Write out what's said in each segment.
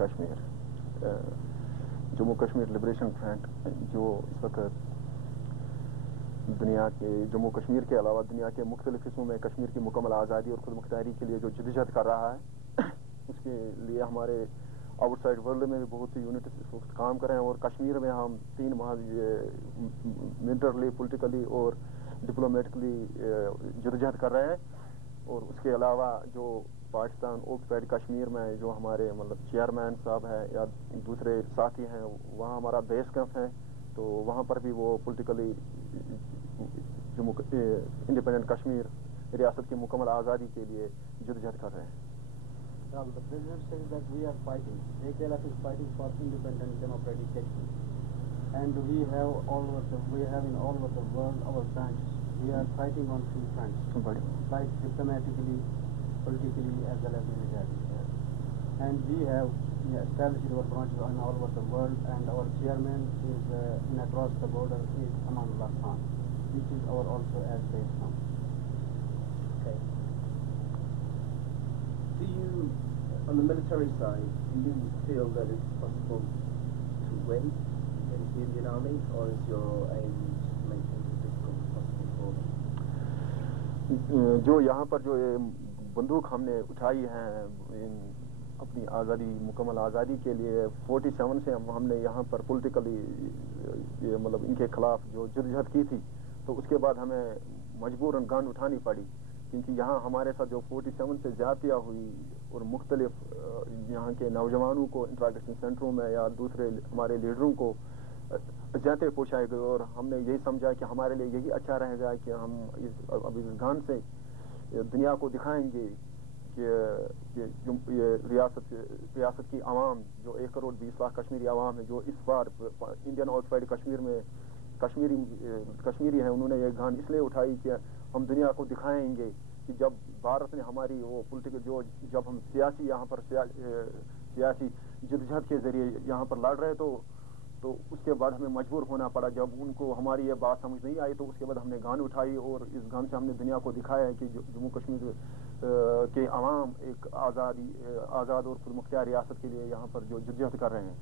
Kashmir, Jammu Kashmir liberation front, जो इस वक्त दुनिया के जम्मू कश्मीर के अलावा दुनिया के मुख्तलिफ हिस्सों में कश्मीर की मुकम्मल आज़ादी और खुद मुख्तारी के लिए जो जदोजहद कर रहा है, उसके लिए हमारे आउटसाइड वर्ल्ड में भी बहुत सी यूनिट इस वक्त काम कर रहे हैं। और कश्मीर में हम 3 माह मिलिटरली, पॉलिटिकली और डिप्लोमेटिकली जदोजहद कर रहे हैं। और उसके अलावा जो पाकिस्तान ऑक्युपाइड कश्मीर में जो हमारे मतलब चेयरमैन साहब हैं या दूसरे साथी हैं, वहाँ हमारा बेस कैंप है, तो वहाँ पर भी वो पॉलिटिकली जम्मू इंडिपेंडेंट कश्मीर रियासत की मुकम्मल आज़ादी के लिए जदोजहद कर रहे हैं। Well, the president says that we are fighting. AKLF is fighting for independent democratic Kashmir, and we have in all over the world our branches. We are fighting on 3 fronts, like diplomatically, politically, as well as militarily. And we have established our branches in all over the world, and our chairman is in across the border is Amanullah Khan, which is our also as base camp. Okay. Do you, on the military side, do you feel that it's possible to win against the Indian Army, or is your aim to make things as difficult as possible for them? जो यहाँ पर जो ये बंदूक हमने उठाई है अपनी आज़ादी, मुकम्मल आज़ादी के लिए 47 से हमने यहाँ पर पॉलिटिकली ये मतलब इनके खिलाफ जो जदोजहद की थी, तो उसके बाद हमें मजबूरन गन उठानी पड़ी, क्योंकि यहाँ हमारे साथ जो 47 से ज्यादतियाँ हुई और मुख्तलिफ यहाँ के नौजवानों को इंट्रागेशन सेंटरों में या दूसरे हमारे लीडरों को ज्यादती पहुँचाई गई। और हमने यही समझा कि हमारे लिए यही अच्छा रहेगा कि हम अब इस गान से दुनिया को दिखाएंगे कि ये रियासत की आवाम जो 1 करोड़ 20 लाख कश्मीरी आवाम है, जो इस बार इंडियन ऑक्युपाइड कश्मीर में कश्मीरी है, उन्होंने ये गान इसलिए उठाई कि हम दुनिया को दिखाएंगे कि जब भारत ने हमारी वो पॉलिटिकल जब हम सियासी यहाँ पर सियासी जदोजहद के जरिए यहाँ पर लड़ रहे तो उसके बाद हमें मजबूर होना पड़ा। जब उनको हमारी ये बात समझ नहीं आई तो उसके बाद हमने गान उठाई और इस गान से हमने दुनिया को दिखाया कि जम्मू कश्मीर के अवाम एक आज़ाद और खुद मुख्तियार रियासत के लिए यहाँ पर जो जदोजहद कर रहे हैं।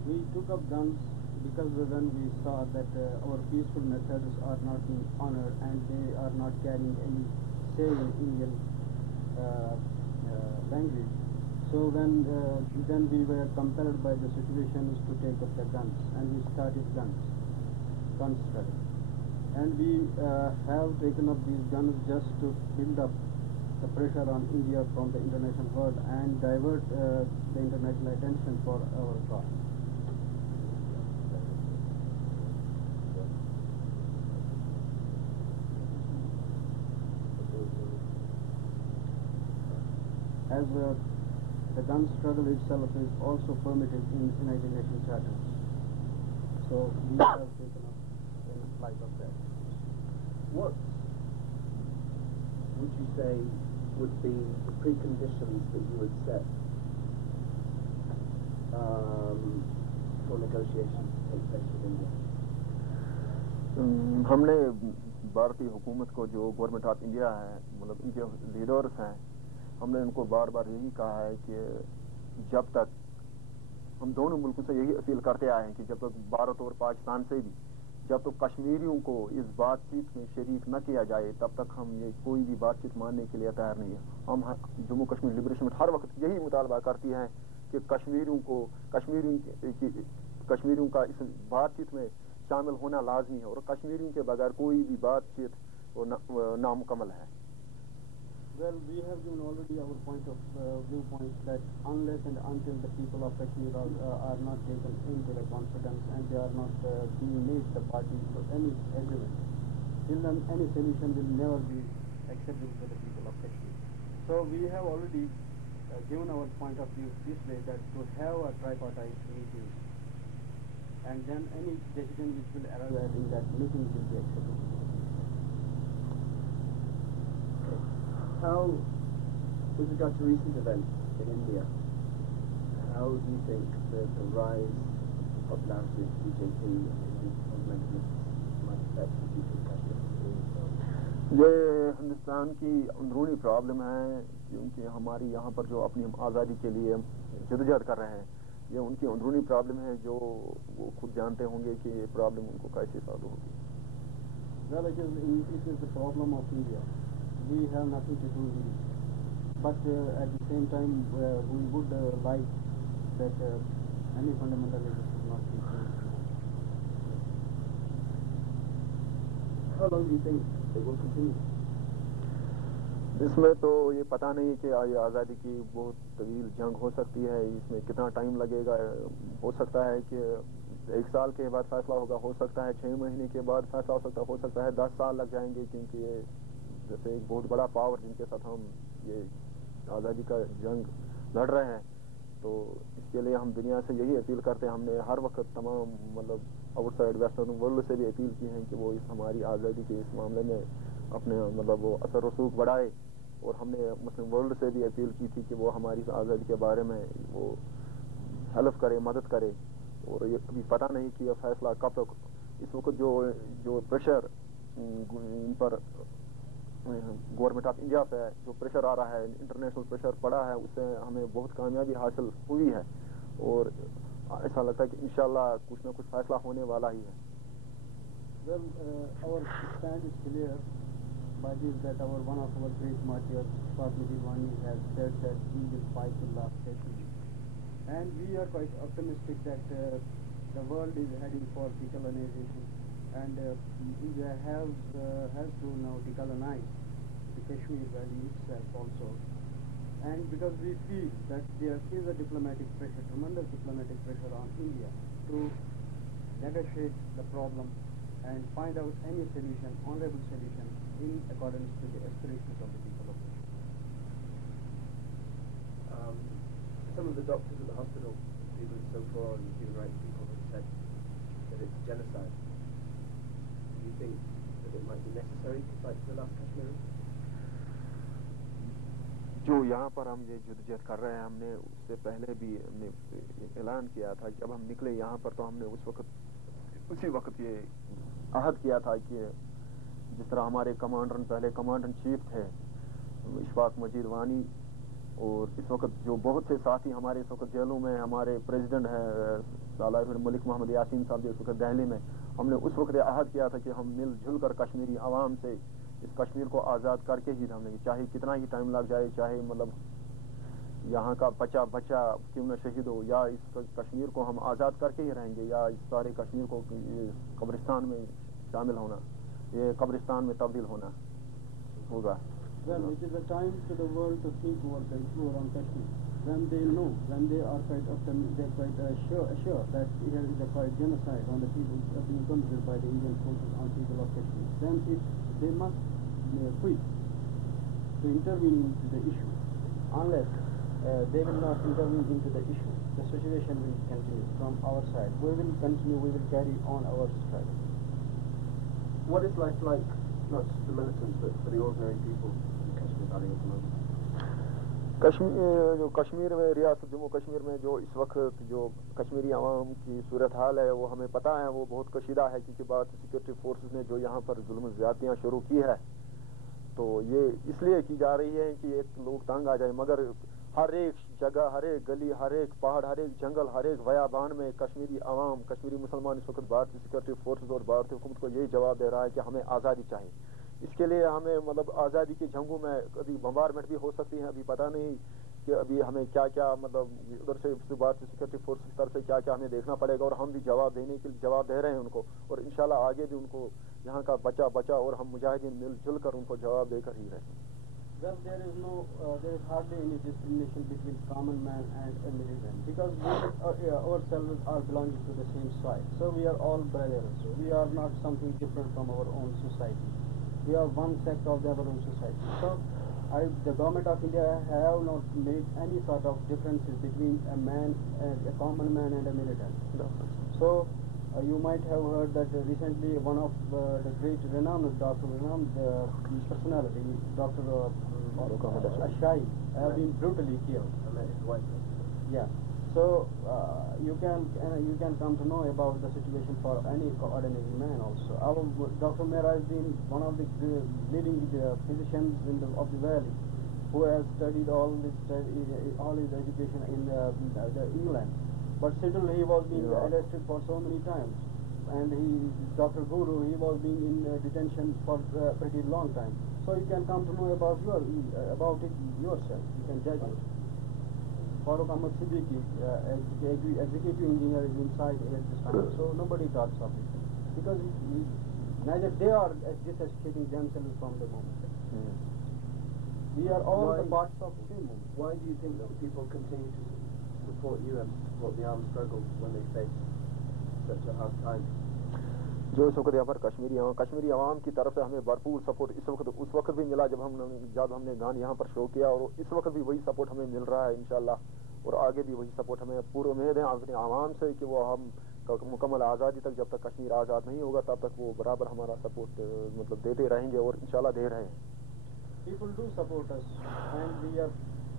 We took up guns because when we saw that our peaceful methods are not being honored and they are not carrying any say in Indian language. So then we were compelled by the situations to take up the guns, and we started gun struggle. And we have taken up these guns just to build up the pressure on India from the international world and divert the international attention for our cause. As the gun struggle itself is also permitted in United Nations charters, so we have taken up in light of that. What would you say would be the preconditions that you would set for negotiations to take place with India? हमने भारतीय हुकूमत को, जो government of India है, मतलब इनके leaders हैं, हमने उनको बार बार यही कहा है कि जब तक हम दोनों मुल्कों से यही अपील करते आए हैं कि जब तक भारत और पाकिस्तान से भी जब तक कश्मीरियों को इस बातचीत में शरीक न किया जाए तब तक हम ये कोई भी बातचीत मानने के लिए तैयार नहीं है। हम जम्मू कश्मीर लिबरेशन में हर वक्त यही मुतालबा करती हैं कि कश्मीरियों का इस बातचीत में शामिल होना लाजमी है और कश्मीरियों के बगैर कोई भी बातचीत नामुकम्मल है। Well, we have given already our viewpoint that unless and until the people of Kashmir are not taken into the confidence and they are not being made the party to any agreement, till then any solution will never be acceptable to the people of Kashmir. So we have already given our point of view this way, that to have a tripartite meeting, and then any decision which will arise in that meeting will be acceptable. How, with regard to recent events in India, how do you think that the rise of popularity of BJP and fundamentalists might affect the future of Kashmir? ये हिंदुस्तान की अंदरूनी problem है, क्योंकि हमारी यहाँ पर जो अपनी हम आज़ादी के लिए जदोजहद कर रहे हैं, ये उनकी अंदरूनी प्रॉब्लम है, जो वो खुद जानते होंगे कि ये प्रॉब्लम उनको कैसे सॉल्व होगी। Well, it is the problem of India. We have nothing to do with it. But at the same time, we would like that any fundamentalism should not be changed. How long do you think it will continue? इसमें तो ये पता नहीं कि ये आज़ादी की बहुत तवील जंग हो सकती है, इसमें कितना टाइम लगेगा। हो सकता है कि 1 साल के बाद फैसला होगा, हो सकता है 6 महीने के बाद फैसला हो सकता है 10 साल लग जाएंगे, क्योंकि ये जैसे एक बहुत बड़ा पावर जिनके साथ हम ये आज़ादी का जंग लड़ रहे हैं। तो इसके लिए हम दुनिया से यही अपील करते हैं। हमने हर वक्त तमाम मतलब आउटसाइड वेस्टर्न वर्ल्ड से भी अपील की है कि वो इस हमारी आज़ादी के इस मामले में अपने मतलब वो असर रसूख बढ़ाए, और हमने मुस्लिम वर्ल्ड से भी अपील की थी कि वो हमारी आज़ादी के बारे में वो हेल्प करे, मदद करे। और ये अभी पता नहीं कि यह फैसला कब तक, इस वक्त जो प्रेशर इन पर गवर्नमेंट ऑफ इंडिया पे जो प्रेशर आ रहा है, इंटरनेशनल प्रेशर पड़ा है, उससे हमें बहुत कामयाबी हासिल हुई है, और ऐसा लगता है कि इंशाल्लाह कुछ ना कुछ फैसला होने वाला ही है। Well, our stand is clear by this that one of our great martyrs, Fatmi Diwani, has said that he will fight till last day. And we are quite optimistic that the world is heading for decolonization, and India has to now decolonize the Kashmir Valley itself also. And because we feel that there is a diplomatic pressure, tremendous diplomatic pressure on India to negotiate the problem and find out any solution, honorable solution, in accordance with the aspirations of the people of Kashmir. Some of the doctors at the hospital, people in SOFA and human rights people have said that it's genocide. Do you think that it might be necessary to fight for the last Kashmiri? जो यहाँ पर हम ये जद्दोजहद कर रहे हैं, हमने उससे पहले भी हमने ऐलान किया था। जब हम निकले यहाँ पर तो हमने उसी वक्त ये अहद किया था कि जिस तरह हमारे पहले कमांडर इन चीफ थे इशफाक मजीद वानी, और इस वक्त जो बहुत से साथी हमारे इस वक्त जेलों में, हमारे प्रेसिडेंट हैं सालार मलिक मोहम्मद यासीन साहब इस वक्त दिल्ली में, हमने उस वक्त अहद किया था कि हम मिलजुल कर कश्मीरी आवाम से इस कश्मीर को आज़ाद करके ही रहेंगे, चाहे कितना ही टाइम लग जाए, चाहे मतलब यहाँ का बच्चा क्यों न शहीद हो, या इस कश्मीर को हम आज़ाद करके ही रहेंगे, या इस सारे कश्मीर को कब्रिस्तान में शामिल होना, ये कब्रिस्तान में तब्दील होना होगा। Well, it is a time to the world to think over on Kashmir. When they know, when they are quite sure that here is a quite genocide on the people being committed by the Indian forces on people of Kashmir, then they must quit to intervene into the issue. Unless they will not intervene into the issue, the situation will continue from our side. We will carry on our struggle. What is life like, not just the militants, but for the ordinary people in Kashmir Valley at the moment? Kashmir में, रियासत जम्मू कश्मीर में जो इस वक्त जो कश्मीरी आवाम की सूरत हाल है, वो हमें पता है, वो बहुत कशीदा है, क्योंकि भारतीय सिक्योरिटी फोर्सेस ने जो यहाँ पर जुल्म ज़्यादतियाँ शुरू की है, तो ये इसलिए की जा रही है कि एक लोग तंग आ जाए। मगर हर एक जगह, हर एक गली, हर एक पहाड़, हर एक जंगल, हर एक बयाबान में कश्मीरी आवाम, कश्मीरी मुसलमान इस वक्त भारतीय सिक्योरिटी फोर्सेस और भारतीय हुकूमत को यही जवाब दे रहा है कि हमें आज़ादी चाहिए। इसके लिए हमें मतलब आज़ादी की जंगों में कभी बम्बारमेंट भी हो सकती है, अभी पता नहीं कि अभी हमें क्या क्या मतलब उधर से भारतीय सिक्योरिटी फोर्स की तरफ से क्या क्या हमें देखना पड़ेगा, और हम भी जवाब दे रहे हैं उनको, और इंशाल्लाह आगे भी उनको यहाँ का बचा और हम मुजाहिदीन मिलजुल कर उनको जवाब देकर ही रहेंगे। Well, there is hardly any discrimination between common man and a militant, because we ourselves are belonging to the same side. So we are all brothers. We are not something different from our own society. We are one sect of our own society. So the government of India have not made any sort of differences between a common man and a militant. So you might have heard that recently one of the great renowned personality, Dr. Ashai, have been brutally killed. And that is white. Yeah. So you can come to know about the situation for any ordinary man also. Dr. Mera has been one of the leading physicians of the valley, who has studied all his education in England. But still he was being arrested for so many times, and Dr. Guru, he was being in detention for a pretty long time. So you can come to know about it yourself. You can judge it. Farooq Ahmad Siddiqui, executive engineer, is inside at this time, so nobody talks of it. Because neither they are disassociating themselves from the movement. We are all the parts of the same movement. Why do you think that people continue to support you and support the armed struggle when they face such a hard time? जो इस वक्त यहाँ पर कश्मीरी आवाम की तरफ से हमें भरपूर सपोर्ट उस वक्त भी मिला जब हमने गान यहाँ पर शो किया, और इस वक्त भी वही सपोर्ट हमें मिल रहा है इंशाल्लाह, और आगे भी वही सपोर्ट हमें पूरी उम्मीद है अपने आवाम से कि वो हम मुकम्मल आज़ादी तक, जब तक कश्मीर आज़ाद नहीं होगा तब तक वो बराबर हमारा सपोर्ट मतलब देते रहेंगे और इंशाल्लाह दे रहे हैं. People do support us, and we are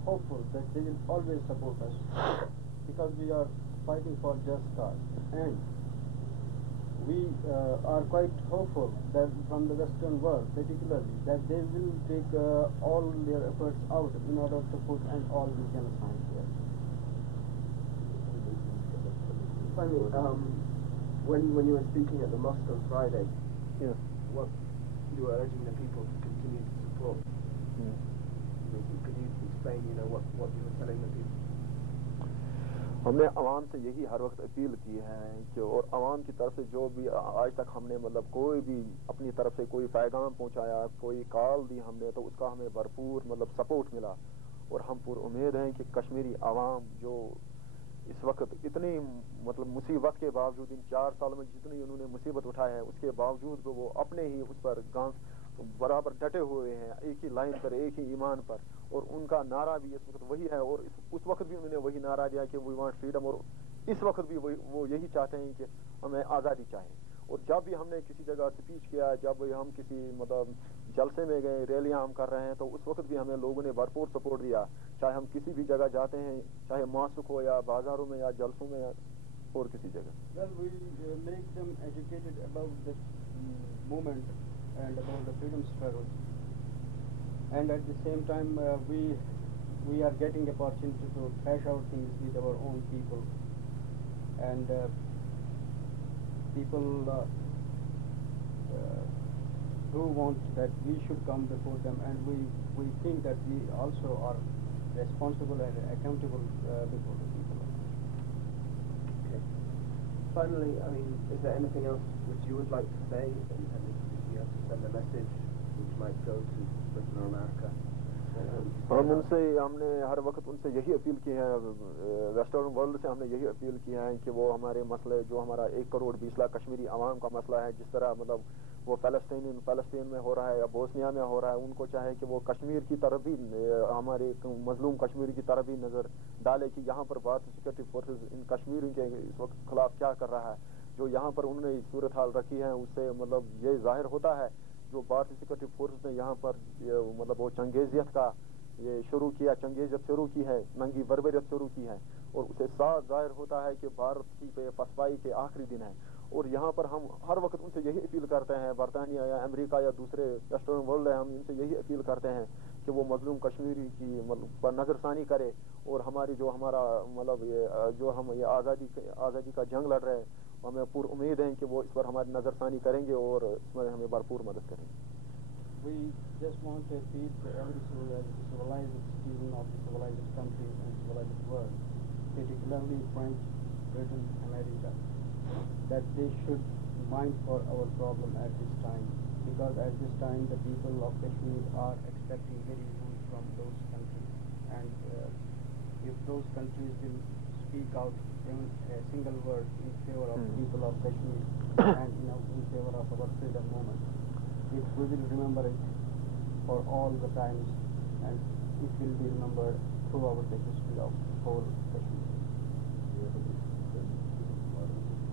hopeful that they will always support us, because we are fighting for just cause, and we are quite hopeful that from the Western world particularly, that they will take all their efforts out in order to put an all the genocide here. Finally, when you were speaking at the mosque on Friday, what you were urging the people to continue to support, could you explain, what you were telling the people? हमने आवाम से यही हर वक्त appeal की है कि, और आवाम की तरफ से जो भी आज तक हमने मतलब कोई भी अपनी तरफ से कोई पैगाम पहुंचाया, कोई कॉल दी हमने, तो उसका हमें भरपूर मतलब सपोर्ट मिला, और हम पूरी उम्मीद हैं कि कश्मीरी आवाम जो इस वक्त इतनी मतलब मुसीबत के बावजूद इन 4 सालों में जितनी उन्होंने मुसीबत उठाए हैं, उसके बावजूद वो अपने ही उस पर बराबर डटे हुए हैं, एक ही लाइन पर, एक ही ईमान पर, और उनका नारा भी इस वक्त वही है, और उस वक्त भी उन्होंने वही नारा दिया कि वी वांट फ्रीडम, और इस वक्त भी वो यही चाहते हैं कि हमें आज़ादी चाहिए. और जब भी हमने किसी जगह स्पीच किया, जब हम किसी मतलब जलसे में गए, रैलियां हम कर रहे हैं, तो उस वक्त भी हमें लोगों ने भरपूर सपोर्ट दिया, चाहे हम किसी भी जगह जाते हैं, चाहे मासूक हो या बाजारों में या जलसों में या और किसी जगह. Well, we make them educated about this movement and about the freedom struggle, and at the same time we are getting opportunity to hash out things with our own people, and people do want that we should come before them, and we think that we also are responsible and accountable before the people. Okay. Finally, is there anything else which you would like to say, and if you have to send a message which might go to Britain or America? हमने हर वक्त उनसे यही appeal की है, western world से हमने यही appeal की है कि वो हमारे मसले, जो हमारा 1 करोड़ 20 लाख कश्मीरी आवाम का मसला है, जिस तरह मतलब वो फ़लस्तीन में हो रहा है या बोस्निया में हो रहा है, उनको चाहे कि वो कश्मीर की तरफ भी, हमारे मजलूम कश्मीर की तरफ भी नज़र डाले कि यहाँ पर भारतीय सिक्योरिटी फोर्सेस इन कश्मीर के इस वक्त खिलाफ क्या कर रहा है. जो यहाँ पर उन्होंने सूरत हाल रखी है, उससे मतलब ये जाहिर होता है जो भारतीय सिक्योरिटी फोर्सेस ने यहाँ पर मतलब वो चंगेजियत का ये चंगेजियत शुरू की है, नंगी बर्बरियत शुरू की है, और उसे साफ जाहिर होता है कि भारत की पसपाई के आखिरी दिन है. और यहाँ पर हम हर वक्त उनसे यही अपील करते हैं, बरतानिया या अमेरिका या दूसरे वेस्टर्न वर्ल्ड है, हम इनसे यही अपील करते हैं कि वो मजलूम कश्मीरी की मतलब पर नजरसानी करे, और हमारी जो हमारा मतलब ये जो हम ये आज़ादी का जंग लड़ रहे हैं, हमें पूरी उम्मीद है कि वो इस पर हमारी नजरसानी करेंगे और इसमें हमें भरपूर मदद करेंगे. We just want to appeal to every civilized citizen of the civilized countries and civilized world, particularly French, Britain, America, that they should mind for our problem at this time, because at this time the people of Kashmir are expecting very huge from those countries, and if those countries will speak out even a single word in favor of the people of Kashmir and in favor of our freedom movement, we will remember it for all the times, and it will be remembered throughout the history of whole Kashmir.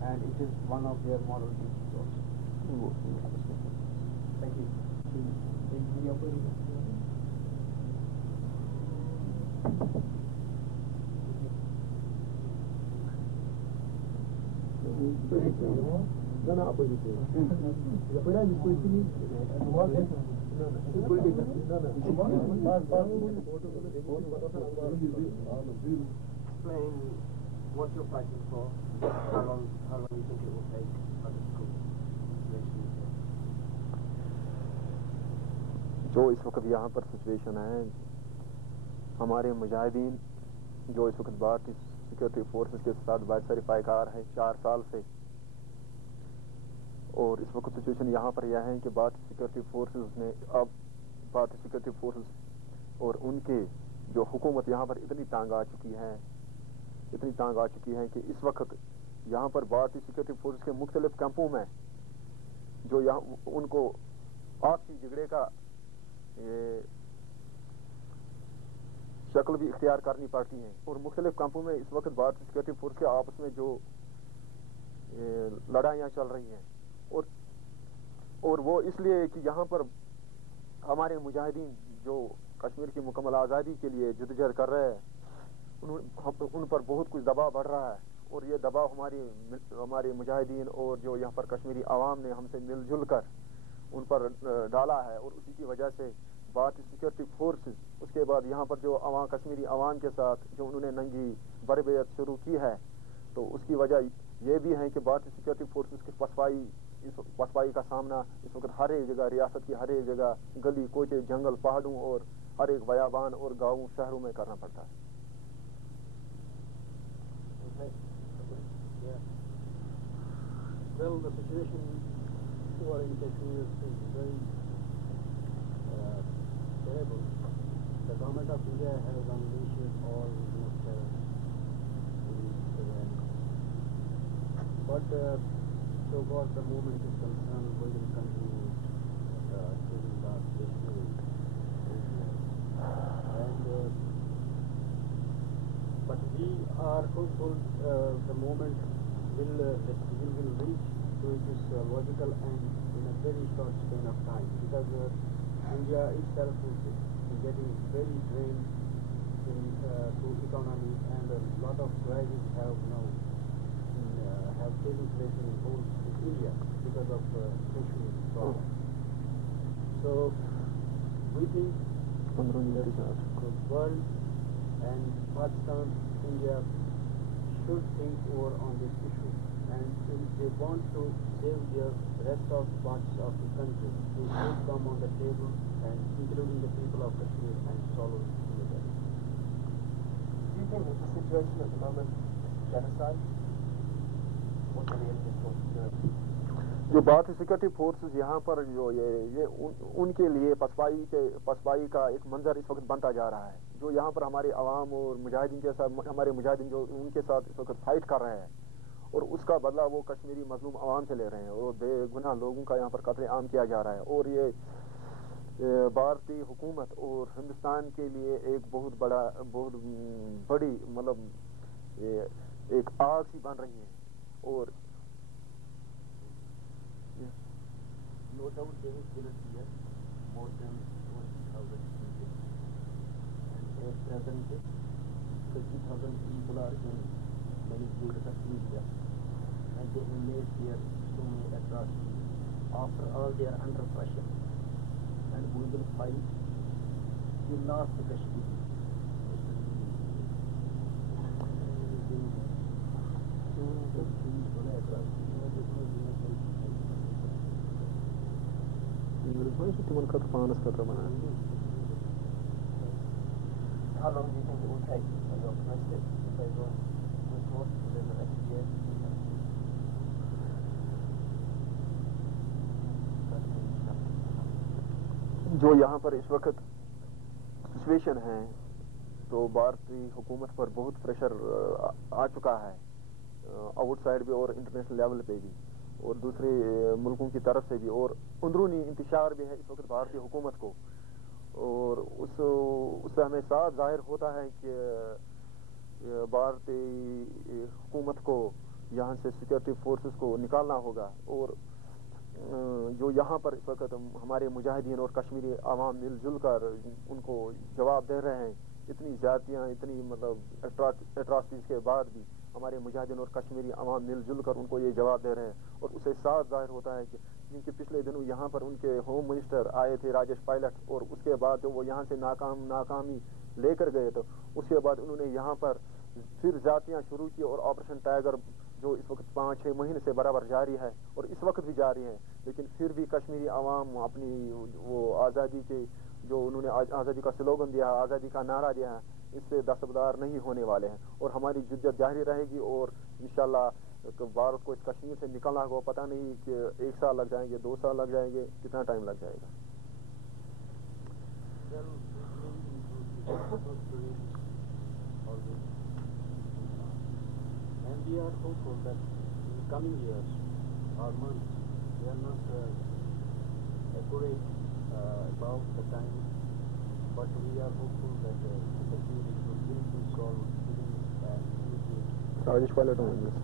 And it is one of their moral duties also. Thank you. Explain what you're fighting for, how long you think it will take, how difficult the situation is. जो इस वक्त यहाँ पर situation है, हमारे मुजाहिदीन जो इस वक्त भारतीय सिक्योरिटी फोर्सेस के साथ बादशाही पायकार है 4 साल से, और इस वक्त सिचुएशन यहाँ पर यह है कि भारतीय सिक्योरिटी फोर्सेस ने अब भारतीय सिक्योरिटी फोर्सेस और उनके जो हुकूमत यहाँ पर इतनी तांग आ चुकी है कि इस वक्त यहाँ पर भारतीय सिक्योरिटी फोर्सेस के मुख्तलिफ कैंपों में जो यहाँ उनको आपसी झगड़े का शक्ल भी इख्तियार करनी पड़ती है, और मुख्तलिफ कैंपों में इस वक्त भारतीय सिक्योरिटी फोर्स के आपस में जो लड़ाइयाँ चल रही हैं, और वो इसलिए कि यहाँ पर हमारे मुजाहिदीन जो कश्मीर की मुकम्मल आज़ादी के लिए जद्दोजहद कर रहे हैं, उन पर बहुत कुछ दबाव बढ़ रहा है, और ये दबाव हमारे मुजाहिदीन और जो यहाँ पर कश्मीरी आवाम ने हमसे मिलजुल कर उन पर डाला है, और उसी की वजह से भारतीय सिक्योरिटी फोर्सेस उसके बाद यहाँ पर जो कश्मीरी आवाम के साथ जो उन्होंने नंगी बरबेयत शुरू की है, तो उसकी वजह ये भी है कि भारतीय सिक्योरिटी फोर्सेस की पसपाई का सामना इस वक्त हर एक जगह, रियासत की हर एक जगह, गली कोचे, जंगल, पहाड़ों और हर एक बयाबान और गाँवों शहरों में करना पड़ता है। Well, the situation in Kashmir is very terrible. The government of India has unleashed all terror in the land. But so far the movement is concerned, we will continue during the Kashmir. But we are hopeful the movement will reach to its logical end in a very short span of time, because India itself is getting very drained to economy, and a lot of crises have taken place in whole India because of Kashmir problem. So we think the world and Pakistan, India should think over on this issue, and if they want to save the rest of parts of the country, they should come on the table, and including the people of Kashmir, and solve it together. Do you think that the situation at the moment is genocide? What are the Indians going to do? जो भारतीय security forces यहाँ पर जो ये उनके लिए पसपाई का एक मंजर इस वक्त बनता जा रहा है, जो यहाँ पर हमारे अवाम और मुजाहिदीन के साथ, हमारे मुजाहिदीन जो उनके साथ इस वक्त फाइट कर रहे हैं, और उसका बदला वो कश्मीरी मजलूम अवाम से ले रहे हैं, और बेगुनाह लोगों का यहाँ पर कत्ले आम किया जा रहा है, और ये भारतीय हुकूमत और हिंदुस्तान के लिए एक बहुत बड़ी मतलब एक आग सी बन रही है। और No doubt there is killers here, more than 20,000 people. And at present, 50,000 people are in many places of India, and they have made their so many atrocities. After all, they are under pressure, and we will fight till last Kashmir. How long do you think it will take? Are you optimistic if they go north within the next year? जो यहाँ पर इस वक्त situation है, तो भारतीय हुकूमत पर बहुत प्रेशर आ चुका है, आउटसाइड भी और इंटरनेशनल लेवल पे भी, और दूसरे मुल्कों की तरफ से भी, और अंदरूनी इंतशार भी है इस वक्त भारतीय हुकूमत को, और उससे हमें साफ जाहिर होता है कि भारतीय हुकूमत को यहाँ से सिक्योरिटी फोर्सेस को निकालना होगा, और जो यहाँ पर इस वक्त हमारे मुजाहिदीन और कश्मीरी आवाम मिलजुल कर उनको जवाब दे रहे हैं, इतनी जातियाँ, इतनी मतलब एट्रॉसिटीज के बाद भी हमारे मुजाहिदीन और कश्मीरी अवाम मिलजुल कर उनको ये जवाब दे रहे हैं। और उसे साफ जाहिर होता है कि क्योंकि पिछले दिनों यहाँ पर उनके होम मिनिस्टर आए थे राजेश पायलट, और उसके बाद जो वो यहाँ से नाकामी लेकर गए, तो उसके बाद उन्होंने यहाँ पर फिर जातियाँ शुरू की और ऑपरेशन टाइगर जो इस वक्त 5-6 महीने से बराबर जारी है और इस वक्त भी जारी है, लेकिन फिर भी कश्मीरी अवाम अपनी वो आज़ादी के जो उन्होंने आज़ादी का स्लोगन दिया, आज़ादी का नारा दिया है, इससे दस्तबरदार नहीं होने वाले हैं। और हमारी जिद्दत जारी रहेगी और इंशाल्लाह भारत को इस कश्मीर से निकलना होगा। पता नहीं कि 1 साल लग जाएंगे, 2 साल लग जाएंगे, कितना टाइम लग जाएगा। And we are hopeful that in the coming years or months, we are not accurate about the time, but we are hopeful that the Kashmir will be solved within immediate. Rajesh Pilot on English.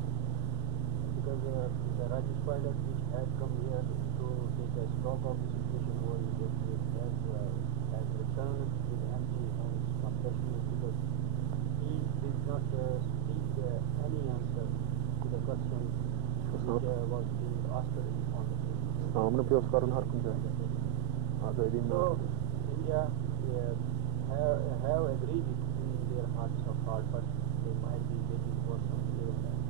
Because the Rajesh Pilot which had come here to take a stock of the situation was has returned with empty hands from Kashmir, because he did not speak any answer to the question which was being asked on the field. So India have agreed it in their hearts of heart, but they might be waiting for some clearness.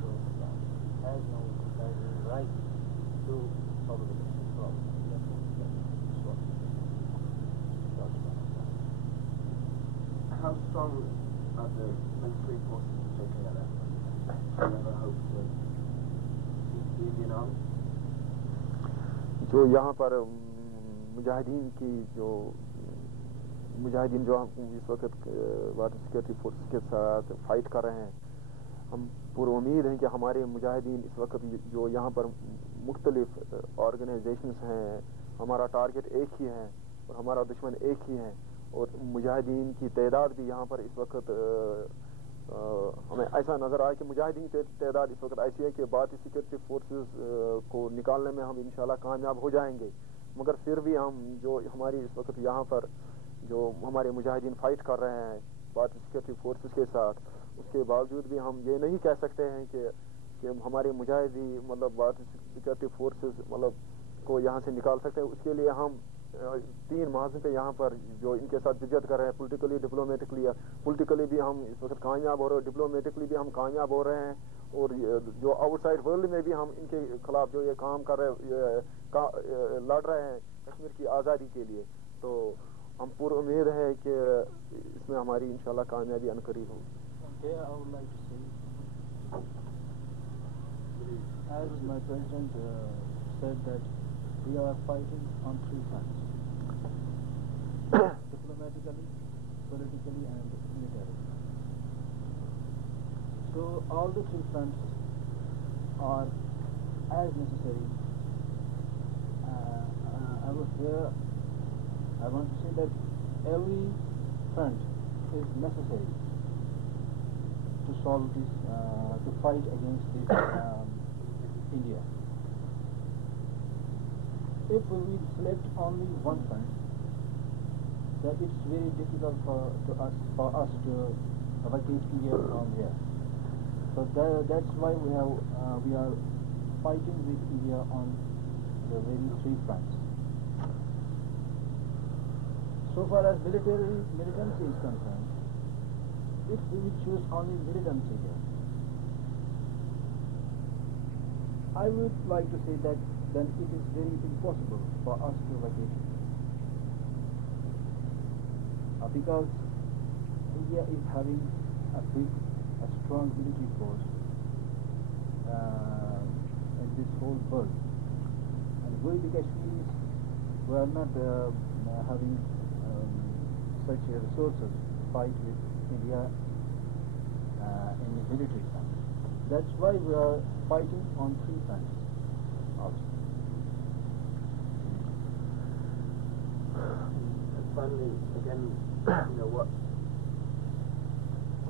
So has no right to solve the problem. How strong are the military forces of JKLF? Do you ever hope to beat the Indian army? जो यहाँ पर मुजाहिदीन जो इस वक्त water security forces के साथ fight कर रहे हैं, हम पूरी उम्मीद है कि हमारे मुजाहिदीन इस वक्त जो यहाँ पर मुख्तलिफ ऑर्गेनाइजेशंस हैं, हमारा टारगेट एक ही है और हमारा दुश्मन एक ही है। और मुजाहिदीन की तादाद भी यहाँ पर इस वक्त हमें ऐसा नज़र आया कि मुजाहिदीन की तादाद इस वक्त ऐसी है कि भारतीय सिक्योरिटी फोर्सेस को निकालने में हम इंशाल्लाह कामयाब हो जाएंगे। मगर फिर भी हम जो हमारी इस वक्त यहाँ पर जो हमारे मुजाहिदीन फाइट कर रहे हैं भारतीय सिक्योरिटी फोर्सेस के साथ, उसके बावजूद भी हम ये नहीं कह सकते हैं कि हमारे मुजाहिदी मतलब भारतीय सिक्योरिटी फोर्सेस मतलब को यहाँ से निकाल सकते हैं। उसके लिए हम 3 महाजन पे यहाँ पर जो इनके साथ जिद्दत कर रहे हैं, पॉलिटिकली भी हम इस वक्त कामयाब हो रहे हैं, डिप्लोमेटिकली भी हम कामयाब हो रहे हैं, और जो आउटसाइड वर्ल्ड में भी हम इनके खिलाफ जो ये काम कर रहे लड़ रहे हैं कश्मीर की आज़ादी के लिए। तो हम पूरी उम्मीद है कि इसमें हमारी इंशाल्लाह कामयाबी अनकरीब होगी। Here I would like to say, as my president said, that we are fighting on 3 fronts: diplomatically, politically, and militarily. So all the 3 fronts are as necessary. I want to say that every front is necessary to solve this, to fight against this India. If we select only one front, then it's very difficult for us to vacate India from here. So that's why we are fighting with India on the very 3 fronts. So far as militancy is concerned, if we choose only militancy here, I would like to say that then it is very impossible for us to vacate it. Because India is having a strong military force in this whole world, and we the Kashmiris, we are not having such resources to fight with India in the military front. That's why we are fighting on 3 fronts also. And finally, again,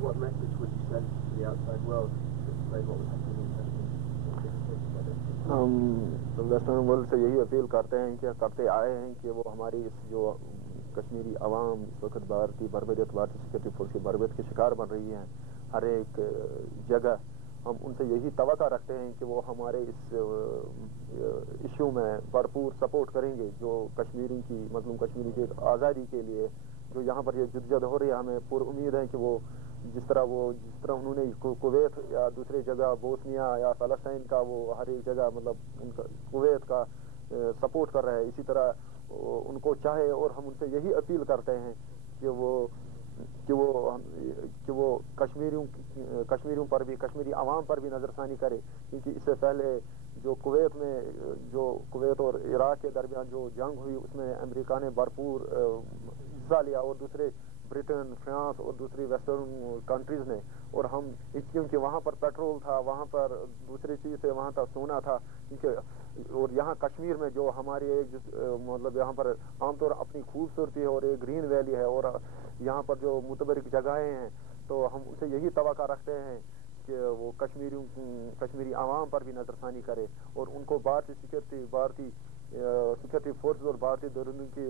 what message would you send to the outside world to explain what was happening in Kashmir? हम western world से यही appeal करते हैं कि करते आए हैं कि वो हमारी इस जो कश्मीरी अवाम इस वक्त भारतीय सिक्योरिटी फोर्स की बर्बरियत के शिकार बन रही है, हर एक जगह हम उनसे यही तवक्का रखते हैं कि वो हमारे इस इश्यू में भरपूर सपोर्ट करेंगे, जो कश्मीरी की मतलब कश्मीरी की आज़ादी के लिए जो यहाँ पर ये जद्दोजहद हो रही है। हमें पूरी उम्मीद है कि वो जिस तरह उन्होंने कुवैत या दूसरी जगह बोस्निया या फ़लस्तीन का वो हर एक जगह मतलब उनका कुवैत का सपोर्ट कर रहे हैं, इसी तरह उनको चाहे। और हम उनसे यही अपील करते हैं कि वो कश्मीरियों पर भी, कश्मीरी आवाम पर भी नजरसानी करे, क्योंकि इससे पहले जो कुवैत और इराक के दरमियान जो जंग हुई उसमें अमेरिका ने भरपूर हिस्सा लिया, और दूसरे ब्रिटेन, फ्रांस और दूसरी वेस्टर्न कंट्रीज ने। और हम क्योंकि वहाँ पर पेट्रोल था, वहाँ पर दूसरी चीज थे, वहाँ था सोना था, क्योंकि और यहाँ कश्मीर में जो हमारी एक मतलब यहाँ पर आमतौर अपनी खूबसूरती है और एक ग्रीन वैली है, और यहाँ पर जो मुतबरिक जगहें हैं, तो हम उसे यही तवक्का रखते हैं कि वो कश्मीरी आवाम पर भी नजरसानी करे और उनको भारतीय सिक्योरिटी फोर्स और भारतीय दरों की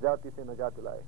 ज्यादती से निजात दिलाए।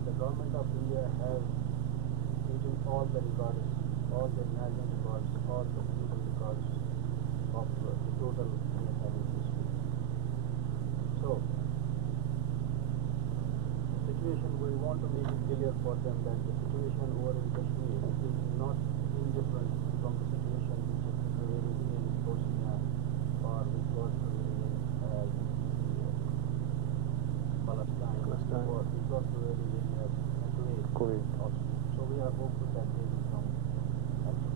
The government of India has taken all the records, all the national records, all the legal records of the total NSIL history. So, the situation, we want to make it clear for them that the situation over in Kashmir is not indifferent from the situation which is prevailing in Bosnia or which was prevailing in Palestine, or which was prevailing in Kuwait also. So we are hopeful that they will come also.